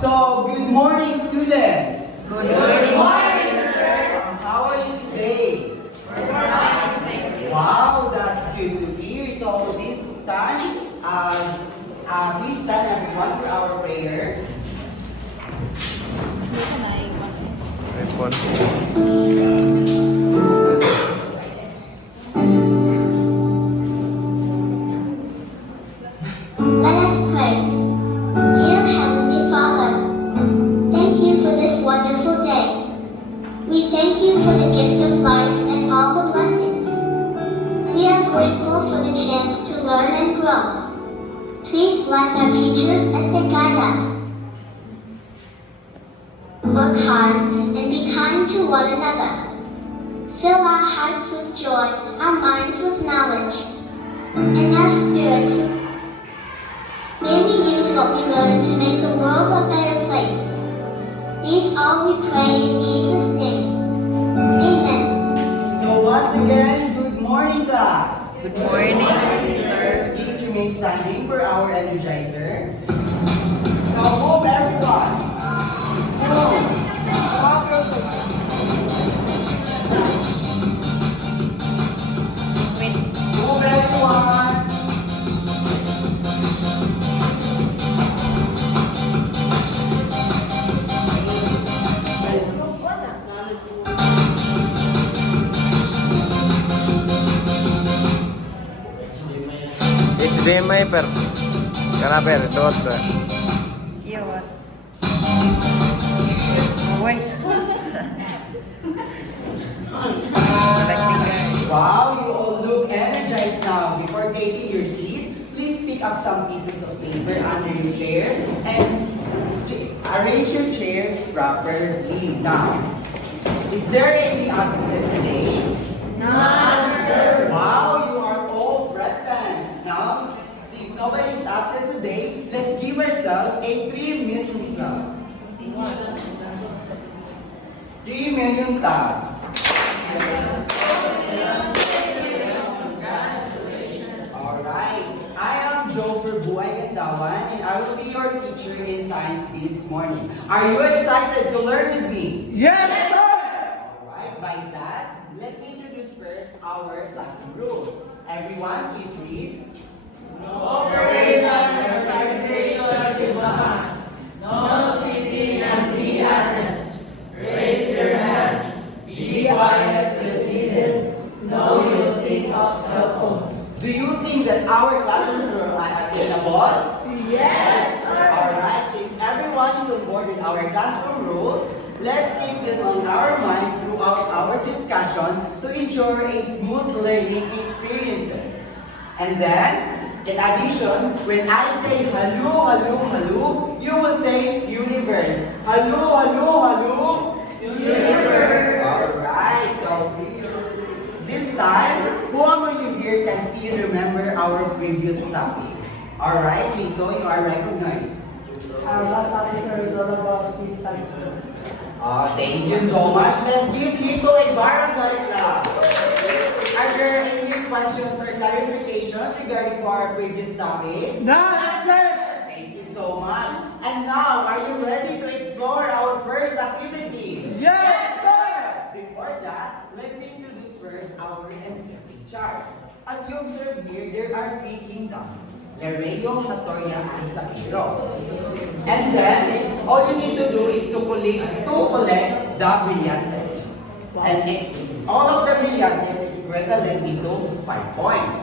So, good morning, students. Good morning, sir. How are you today? We're fine, thank you. Wow, that's good to hear. So, this time, please stand everyone for our prayer. Let us pray. Dear Heavenly Father, thank you for this wonderful day. We thank you for the gift of life and all the blessings. We are grateful for the chance to learn and grow. Please bless our teachers as they guide us. Work hard and be kind to one another. Fill our hearts with joy, our minds with knowledge, and our spirits. May we use what we learn to make the world a better place. These all we pray in Jesus' name. Amen. So, once again, good morning, class. Good morning, sir. Please remain standing for our energizer. So, move everyone. Move. Walk yourself. Move everyone. HDMI per karena per dot Yeah, what? Wait. Wow, you all look energized now. Before taking your seat, please pick up some pieces of paper under your chair and arrange your chair properly. Now, is there any absences today? None, sir. Wow, you are all present. Now, since nobody is absent today, let's give ourselves a 3 million clap. 3 million claps. Alright, I am Joe Buhay Gandawan and I will be your teacher in science this morning. Are you excited to learn with me? Yes, sir. Alright, by that, let me introduce first our classroom rules. Everyone, please read. Do you think that our classroom rules are attainable? Yes, sir. Alright, since everyone is on board with our classroom rules, let's keep them on our minds throughout our discussion to ensure a smooth learning experiences. And then, in addition, when I say hello, hello, hello, you will say universe. Hello, hello, hello. Universe. Alright, so this time, who among you here can still remember our previous topic? Alright, Lito, you are recognized. Our last answer is all about peace and Thank you so much. Let's give Lito a barangay clap. Are there any questions or clarifications regarding to our previous topic? None, sir. Thank you so much. And now, are you ready to explore our first activity? Yes, sir. Before that, let me introduce first our NCP chart. As you observe here, there are 3 kingdoms: Lereo, Hatoria, and Sapiro. And then, all you need to do is to collect the brillantes. And all of the brillantes is equivalent into 5 points.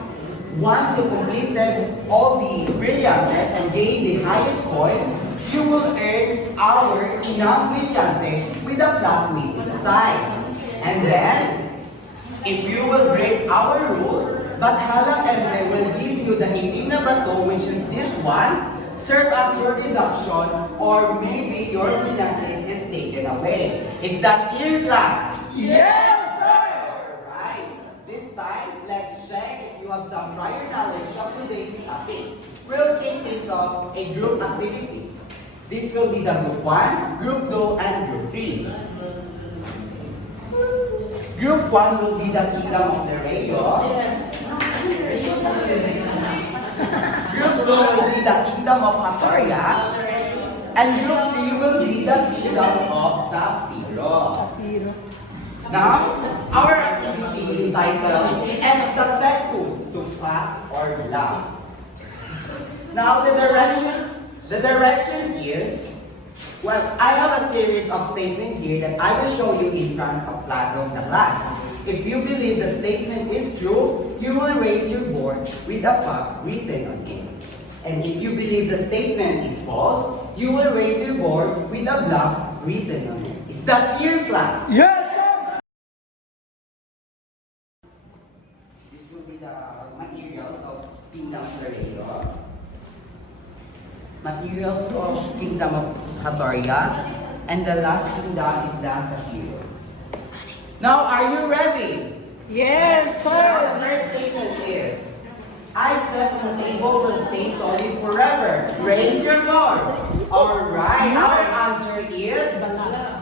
Once you completed all the brillantes and gained the highest points, you will earn our inang brillante with a plot twist inside. And then, if you will break our rules, Bathalang Emre will give you the itim na bato, which is this one, serve as your deduction, or maybe your brillantes is taken away. Is that clear, class? Yes, sir. Alright, this time, let's check if you have some prior knowledge of today's topic. We'll kick things off a group activity. This will be the group 1, group 2, and group 3. Group 1 will be the kingdom of the Rayo. Yes. Group 2 will be the kingdom of Hatoria. And group 3 will be the kingdom of Sapiro. Sapiro. Now, our activity entitled Extasecu, to fact or lie. Now, the direction is, well, I have a series of statements here that I will show you in front of the class. If you believe the statement is true, you will raise your board with a fact written on it. And if you believe the statement is false, you will raise your board with a blank written on it. Is that clear, class? Yes, sir! This will be the materials of Kingdom Laredo. Materials of Kingdom of Hatoria. And the last kingdom is the Sapiro. Now, are you ready? Yes, The sir! first statement is, I slept on the table will stay solid forever. Raise your board. Alright, our answer is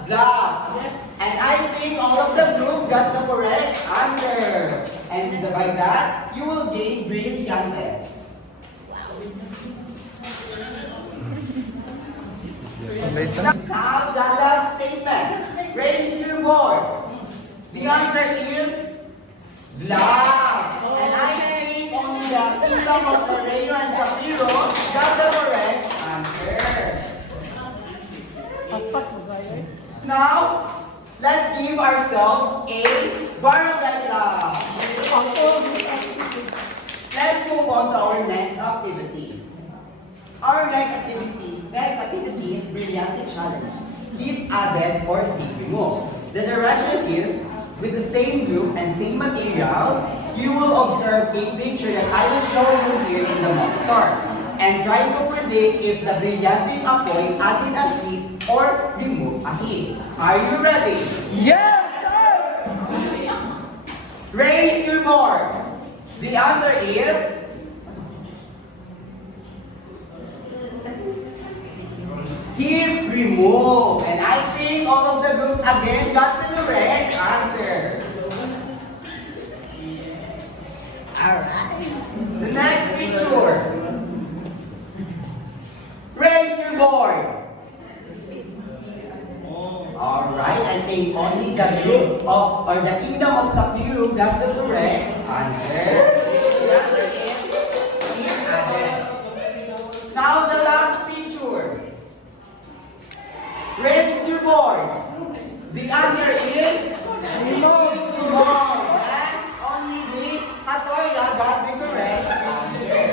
block. Yes. And I think all of the group got the correct answer. And by that, you will gain brilliantness. Later. Now, the last statement. Raise your board. The answer is block. And I think only the kingdom of Laredo and Sapiro got the correct answer. Paspas mo ba yun? Now, let's give ourselves a barangay clap. Let's move on to our next activity. Our next activity is Brilliant Challenge. Keep added or keep removed. The direction is, with the same group and same materials, you will observe a picture that I will show you here in the monitor. And try to predict if the brilliant apoy added a heat or remove a heat. Are you ready? Yes, sir! Raise your board. The answer is heat remove. And I think all of the group again got the correct answer. Alright. The next picture. Raise your board. Alright, I think only the group of, or the kingdom of Sapiro got the correct answer. The answer is heat added. Now the last picture. Raise your board. The answer is remove. And only the Hatoria got the correct answer.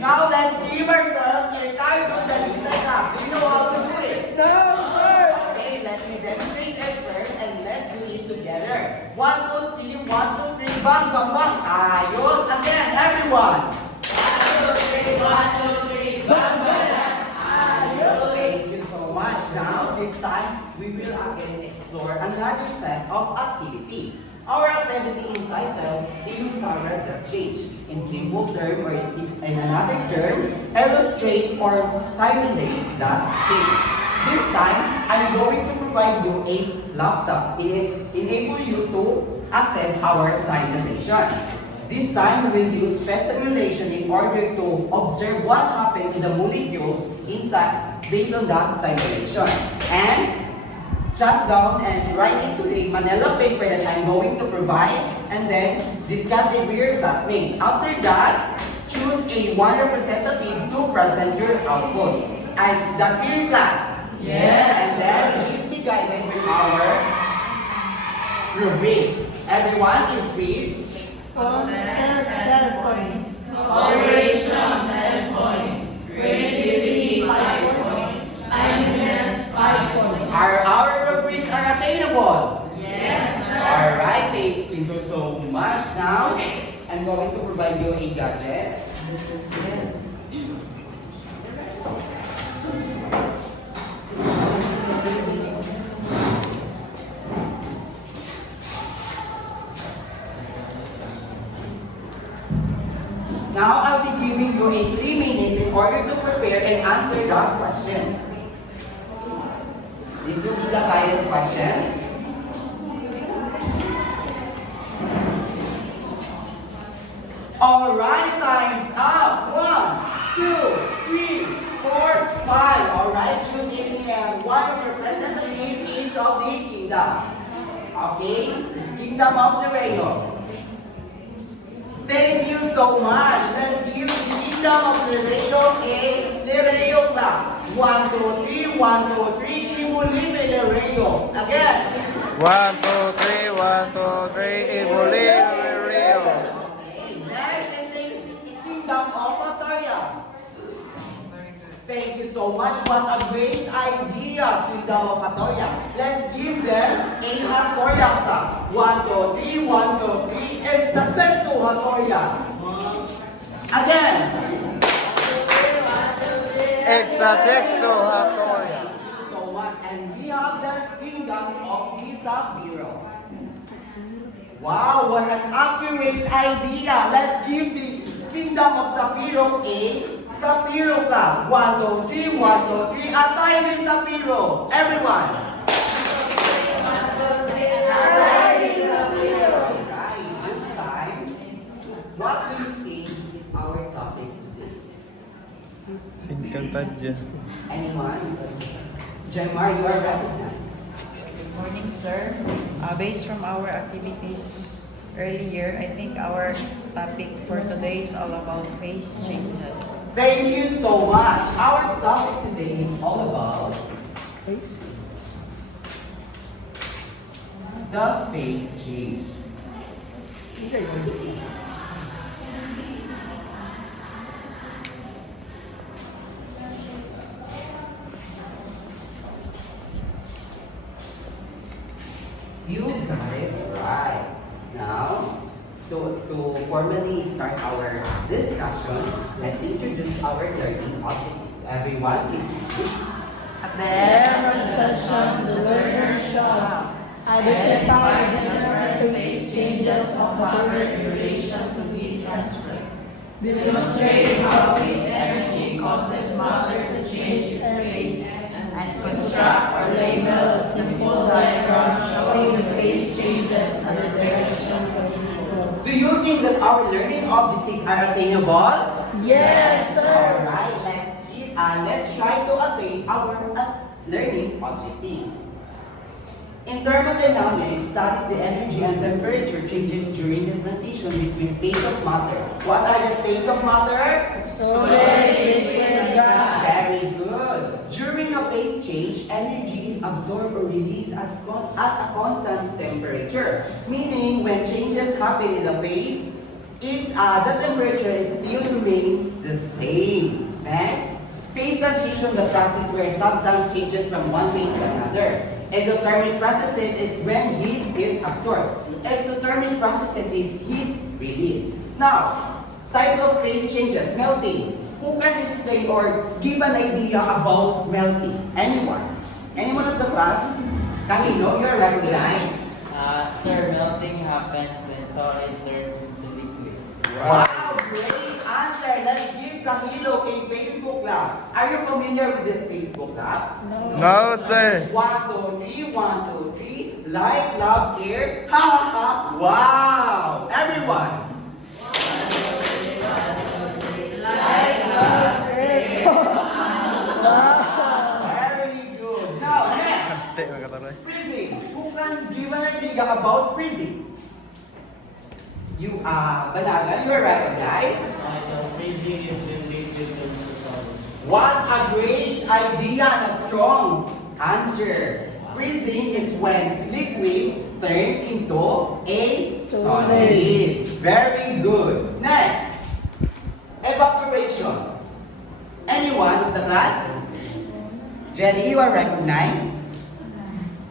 Now let's give ourselves a card on the list up. Do you know how to do it? No, sir! Okay, let me demonstrate it first and let's do it together. 1, 2, 3, 1, 2, 3, bang, bang, bang. Ayos. Again, everyone. 1, 2, 3, 1, 2, 3, bang, bang. Ayos. Thank you so much. Now, this time, we will again explore another set of activity. Our activity is entitled Illustrate the Change. In simple term or in another term, illustrate or simulate the change. This time, I'm going to provide you a laptop. It enable you to access our simulation. This time, we will use PET simulation in order to observe what happened to the molecules inside based on that simulation. And jot down and write it to a manila paper that I'm going to provide and then discuss it with your classmates. After that, choose a one representative to present your output. And is that clear, class? Yes. And then please be guided with our rubrics. Everyone is free. Points. Operation 10 points. Creativity 5 points. Timeliness 5 points. Our rubrics are attainable. Yes, sir. Alright, thank you so much. Now, I'm going to provide you a gadget. Now, I'll be giving you a 3 minutes in order to prepare and answer the questions. This will be the guided questions. Alright, time's up. 1, 2, 3, 4, 4, 5. Alright, choose any one representative each of the kingdom. Okay? Kingdom of Nereo. Thank you so much. Let's give the kingdom of Nereo a Nereo clap. 1, 2, 3, 1, 2, 3. Imulibe Nereo. Again. 1, 2, 3, 1, 2, 3, Ibuli, Rio. Next is the kingdom of Atoria. Thank you so much. What a great idea, kingdom of Atoria. Let's give them a Atoria clap. 1, 2, 3, 1, 2, 3. It's the Secto Atoria. Again. Extra Secto Hatoria. So much. And we have the kingdom of Isabiro. Wow, what an accurate idea. Let's give the kingdom of Sapiro a Sapiro clap. 1, 2, 3, 1, 2, 3. Atay ni Sapiro. Everyone. Right, this time, what do you think is our topic today? Incontagious. Anyone? Jemar, you are recognized. Good morning, sir. Based from our activities earlier, I think our topic for today is all about phase changes. Thank you so much. Our topic today is all about the phase change. You got it right. Now, to formally start our discussion, let me introduce our learning objectives. Everyone, please repeat. At the end of the session, the learners shall identify different phase changes of matter in relation to heat transfer. Demonstrate how heat energy causes matter to change its phase, and construct or label a simple diagram showing the phase changes and the direction for each one. Do you think that our learning objectives are attainable? Yes, sir. Alright, let's try to attain our learning objectives. In thermodynamics, studies the energy and temperature changes during the transition between states of matter. What are the states of matter? Solid, liquid, and gas. Very good. During a phase change, energy is absorbed or released at a constant temperature. Meaning, when changes happen in a phase, the temperature is still remain the same. Next, phase transition, the process where substance changes from one phase to another. Endothermic processes is when heat is absorbed. Exothermic processes is heat release. Now, types of phase changes. Melting. Who can explain or give an idea about melting? Anyone? Anyone of the class? Camilo, you are recognized. Sir, melting happens when solid turns into liquid. Wow, great answer. Let's give Camilo a Facebook Lab. Are you familiar with the Facebook Lab? No, sir. 1, 2, 3, 1, 2, 3. Like, love, care. Ha ha ha. Wow. Everyone. Very good. Now, next. Ante, magkataroy. Freezing. Who can give an idea about freezing? You are Banaga, you are recognized. Freezing is when liquid turns to solid. What a great idea and a strong answer. Freezing is when liquid turns into a solid. Very good. Next, evaporation. Anyone of the class? Jelly, you are recognized.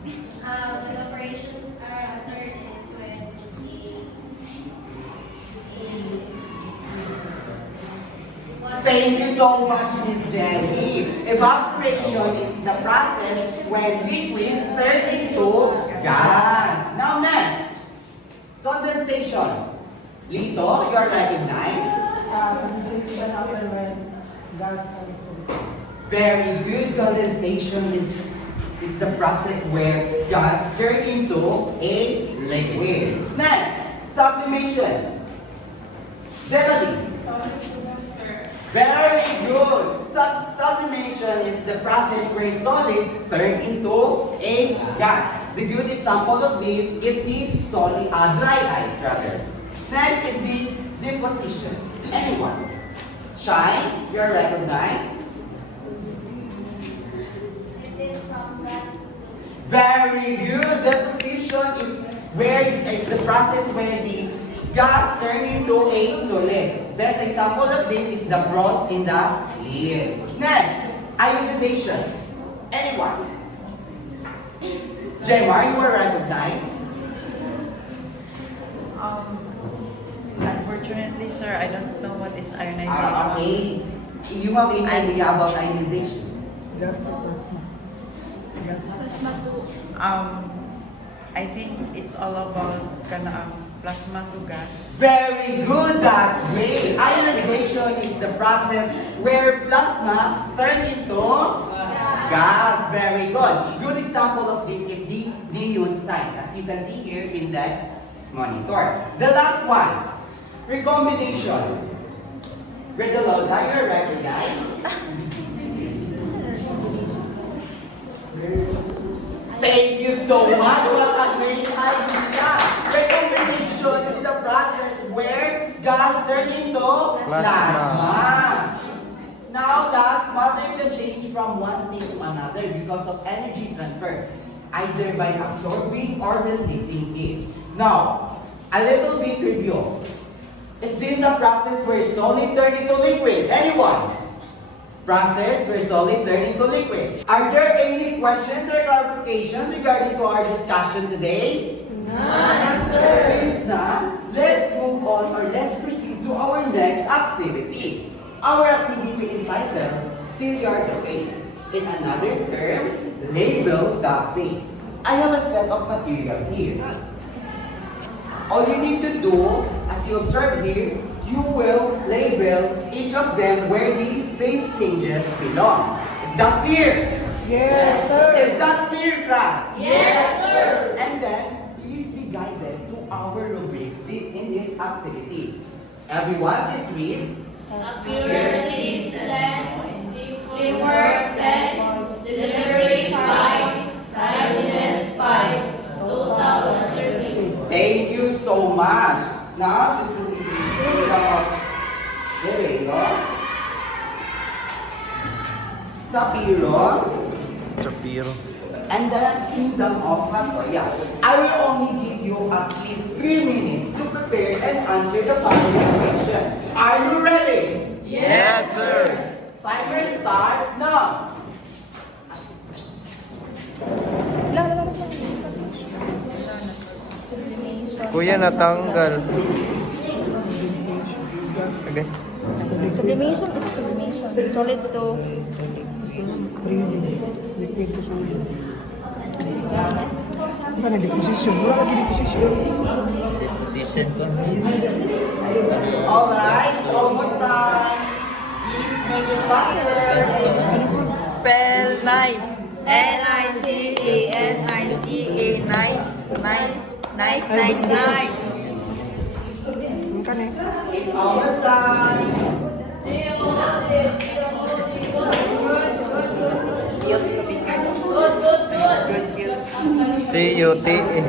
Evaporations are observed when Thank you so much, Miss Jelly. Evaporation is the process when liquid turns into gas. Now next, condensation. Lito, you are recognized. Condensation happens when gas comes in. Very good. Condensation is the process where gas turns into a liquid. Next, sublimation. Zebedee. Very good. Sublimation is the process where solid turns into a gas. The good example of this is the solid, dry ice rather. Next is the deposition. Anyone? Shine, you're recognized. Very good. Deposition is the process where the gas turns into a solid. Best example of this is the frost in the leaves. Next, ionization. Anyone? Jemar, you are recognized. Unfortunately, sir, I don't know what is ionization. Okay. You have an idea about ionization? Gas to plasma. I think it's all about plasma to gas. Very good, that's great. Ionization is the process where plasma turns into gas. Very good. Good example of this is the neon sign, as you can see here in the monitor. The last one, recombination. Redulosa, you're recognized. Thank you so much. What a great idea. Recombination is the process where gas turns into plasma. Now, matter can change from one state to another because of energy transfer, either by absorbing or releasing it. Now, a little bit review. Is this a process where solid turns into liquid? Anyone? Process where solid turns into liquid. Are there any questions or clarifications regarding to our discussion today? None, sir. Since none, let's move on or let's proceed to our next activity. Our activity entitled Ciliar the Face. In another term, label the face. I have a set of materials here. All you need to do, as you observe here, you will label each of them where the face changes belong. Is that clear? Yes, sir. Is that clear, class? Yes, sir. And then, please be guided to our rubrics in this activity. Everyone, please read. Accuracy 10, teamwork 10, delivery 5, timeliness 5, total 13. Thank you so much. Now, this will be the kingdom of Sereno, Sapiro, Shapiro. and the kingdom of Hatoya. I will only give you at least 3 minutes to prepare and answer the following questions. Are you ready? Yes, sir. Timer starts now. Kuya, natanggal. Sige. Sublimation is sublimation. Solid to Freezing. Liquid to solid. Saan na deposition? Wala lagi deposition. Deposition ko. Alright, almost time. Please make it faster. Spell nice. Nice. Nice. Nice. Nice. Ang kani? It's almost time. Cute sa bigas. Good, cute. C-U-T-E.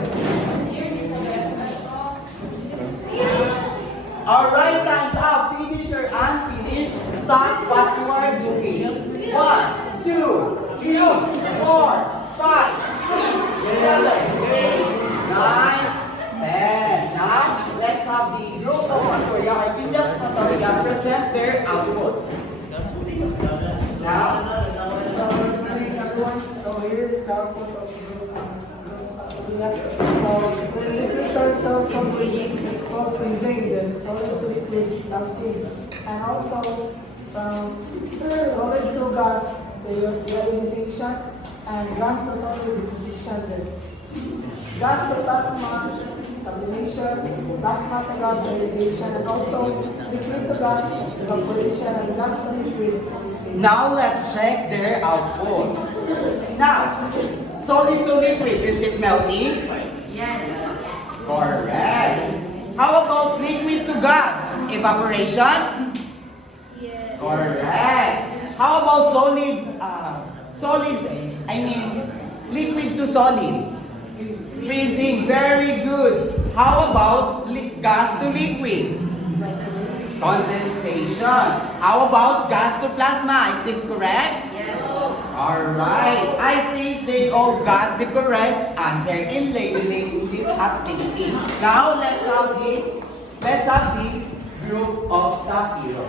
Alright, time's up. Finish or unfinished. Stop what you are doing. 1, 2, 3, 4, 5, 6, 7, 8, 9, 10. Now, let's have the group of Hatoya or Kingdom of Hatoya present their output. Now, So here is the output of So when liquid turns to solid, it's called freezing. Then solid to liquid, melting. And also solid to gas, the ionization, and gas to solid deposition. Then gas to plasma, sublimation, plasma to gas ionization, and also liquid to gas evaporation, and gas to liquid condensation. now let's check their output. Now, solid to liquid, is it melting? Yes. Correct. How about liquid to gas? Evaporation? Yes. Correct. How about liquid to solid? Freezing, very good. How about gas to liquid? Condensation. How about gas to plasma? Is this correct? Yes. Alright, I think they all got the correct answer in labeling this activity. Now let's have the group of Sapiro.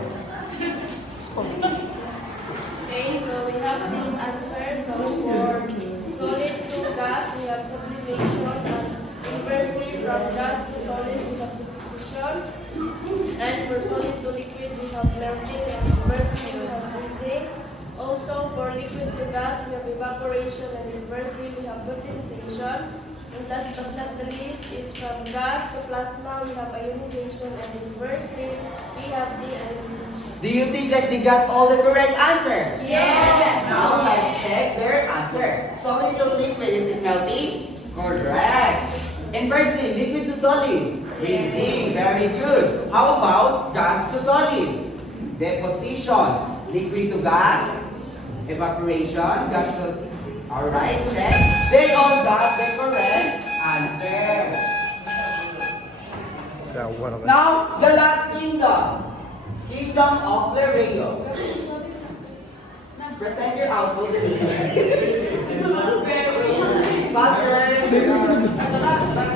Okay, so we have this answer. So for solid to gas, we have sublimation. And inversely, from gas to solid, we have deposition. And for solid to liquid, we have melting. And inversely, we have freezing. Also, for liquid to gas, we have evaporation. And inversely, we have condensation. And last but not the least is from gas to plasma, we have ionization. And inversely, we have deionization. Do you think that they got all the correct answer? Yes! Now let's check their answer. Solid to liquid, is it melting? Correct. Inversely, liquid to solid. Freezing, very good. How about gas to solid? Deposition. Liquid to gas. Evaporation. Gas to... Alright, check. They all got the correct answer. Now, the last kingdom. Kingdom of Lereo. Present your output, please. Faster.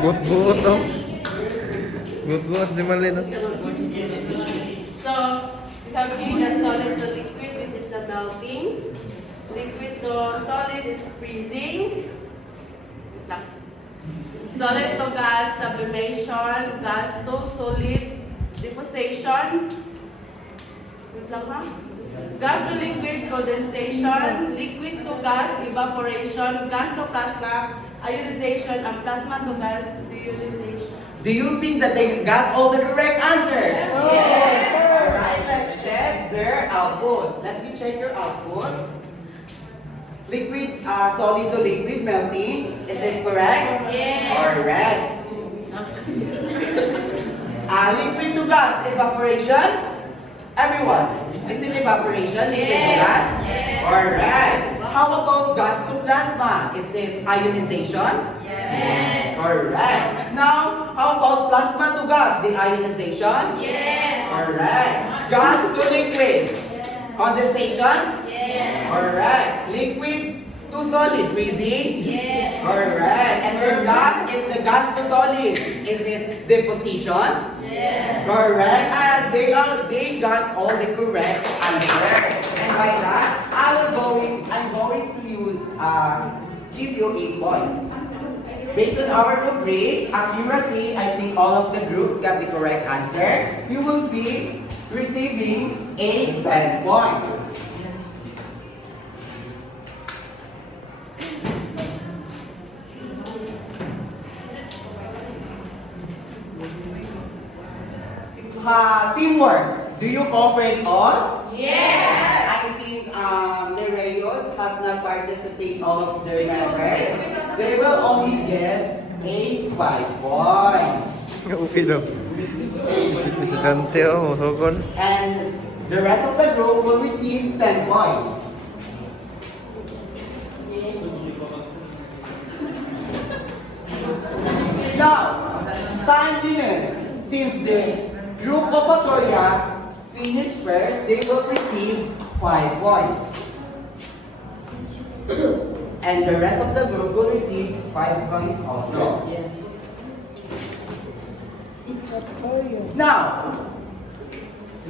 Buot-buot oh. Buot-buot si Malin oh. So, we have here the solid to liquid, which is the melting. Liquid to solid is freezing. Solid to gas, sublimation. Gas to solid, deposition. Wait lang ha. Gas to liquid, condensation. Liquid to gas, evaporation. Gas to plasma, ionization. And plasma to gas, deionization. Do you think that they got all the correct answers? Yes. Alright, let's check their output. Let me check your output. Liquid, solid to liquid melting. Is it correct? Yes. Alright. Liquid to gas, evaporation. Everyone, is it evaporation, liquid to gas? Yes. Alright. How about gas to plasma? Is it ionization? Yes. Alright. Now, how about plasma to gas? The ionization? Yes. Alright. Gas to liquid? Condensation? Yes. Alright. Liquid to solid? Freezing? Yes. Alright. And then gas is the gas to solid. Is it deposition? Yes. Correct. And they got all the correct answers. And by that, I'm going to give you 8 points. Based on our rubrics, accuracy, I think all of the groups got the correct answer. You will be receiving 8 10 points. Teamwork. Do you cooperate all? Yes. I think the Reyes has not participated all of their members. They will only get 5 points. Okay daw. Si Presidente oh, masukon. And the rest of the group will receive 10 points. Now, timeliness. Since the group of Atoria finished first, they will receive 5 points. And the rest of the group will receive 5 points also. Yes. Now,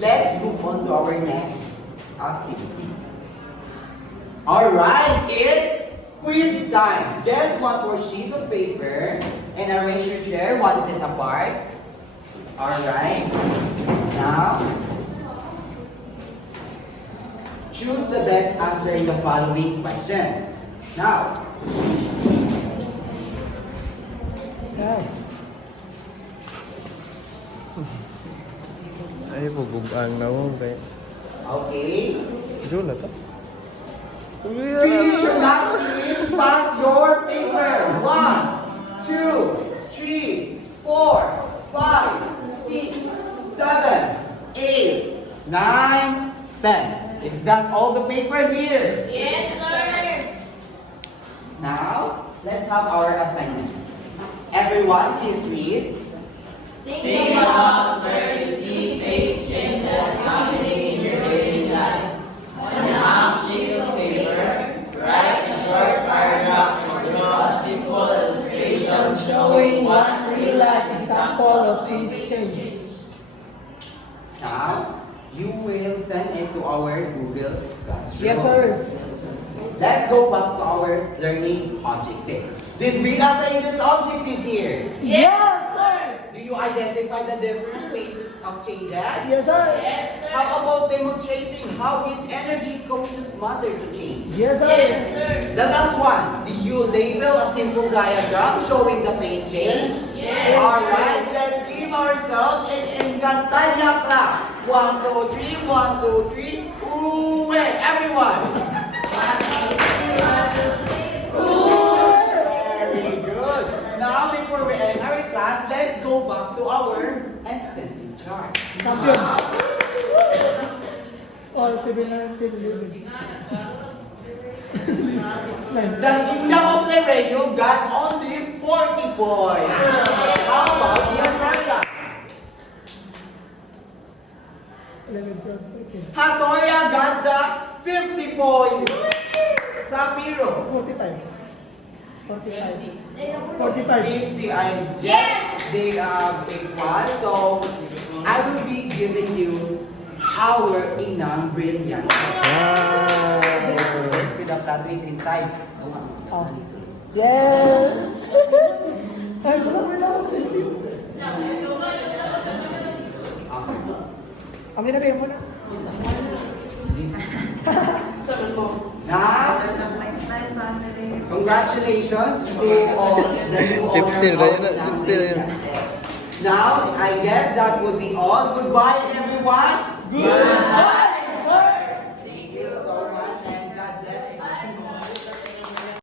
let's move on to our next activity. Alright, it's quiz time. Get 1 more sheet of paper and arrange your chair 1 set apart. Alright. Now, choose the best answer in the following questions. Now, Ay pugubang na mo kay. okay. Diyo na ta. Finish or not finish, pass your paper. 1, 2, 3, 4, 5, 6, 7, 8, 9, 10. Is that all the paper here? Yes, sir. Now, let's have our assignments. Everyone, please read. Think about where you see face changes happening in your daily life. On a half sheet of paper, write a short paragraph or draw a simple illustration Showing one real-life example of face changes. Now, you will send it to our Google Classroom. Yes, sir. Let's go back to our learning objectives. Did we attain these objectives here? Yes, sir. Do you identify the different phases of changes? Yes, sir. Yes, sir. How about demonstrating how heat energy causes matter to change? Yes, sir. Yes, sir. The last one, do you label a simple diagram showing the phase change? Yes. Alright, let's give ourselves an Encantadia clap. 1, 2, 3, 1, 2, 3. Ooh, everyone. Very good. Now, before we end our class, let's go back to our ascending chart. Champion. All 711. The kingdom of Laredo got only 40 points. How about the America? 11, 12, 13. Hatoya got the 50 points. Sapiro, 45. 45. 45. 50. I Yes. guess they have equal. So, I will be giving you our Inang Brilliant. Yes, with the plot twist inside. Oh. Yes. Ay, wala na. Kami na ba mo na? Now, congratulations to all the new Safety owners na of yun, Inang safety na yun. Brilliant. Now, I guess that would be all. Goodbye, everyone. Goodbye.